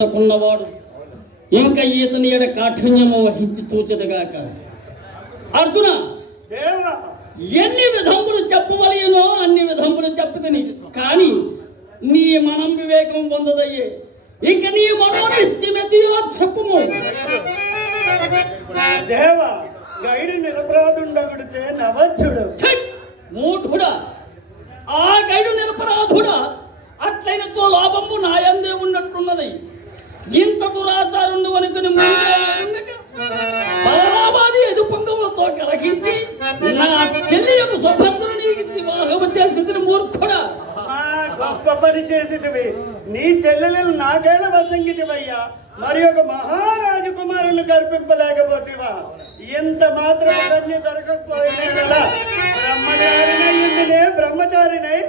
ఉన్నవాడు ఇంకా ఈతని ఎడ కాఠిన్యము వహించి చూచెదగాక. అర్జున, ఎన్ని విధములు చెప్పవలయనో అన్ని విధములు చెప్పుతని, కానీ నీ మనం వివేకం పొందదయ్యే. ఇంక నీ మనోనిశ్చయమేదియో చెప్పుము. దేవా, గైడు నిరపరాధుండగుడితే నవచ్చుడు. మూఢుడా, ఆ గైడు నిరపరాధుడా, అట్లయినతో లోపము నాయందే ఉన్నట్టున్నది. ఇంత దురాచారుండు అనుకుని బలరామాది ఎదు పొంగములతో కలహించి నా చెల్లి యొక్క స్వభక్తులు నీకు వివాహము చేసింది. మూర్ఖుడా, గొప్ప పని చేసినవి. నీ చెల్లెలను నాకేల వసంగితివయ్యా, మరి ఒక మహారాజు కుమారులు కల్పింపలేకపోతేవా? ఎంత మాత్రం కన్య దొరకకపోయినా బ్రహ్మచారినై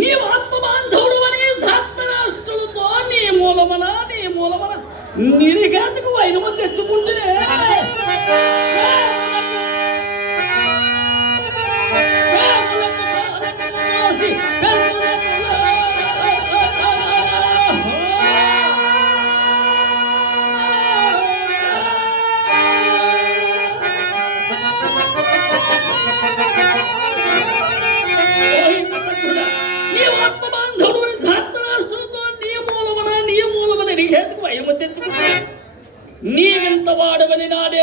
నీవు ఆత్మబాంధవుడు అని ధార్తరాష్ట్రులతో నీ మూలమన నిరిగాతకు వైనము తెచ్చుకుంటే నీవెంత వాడవని నాడే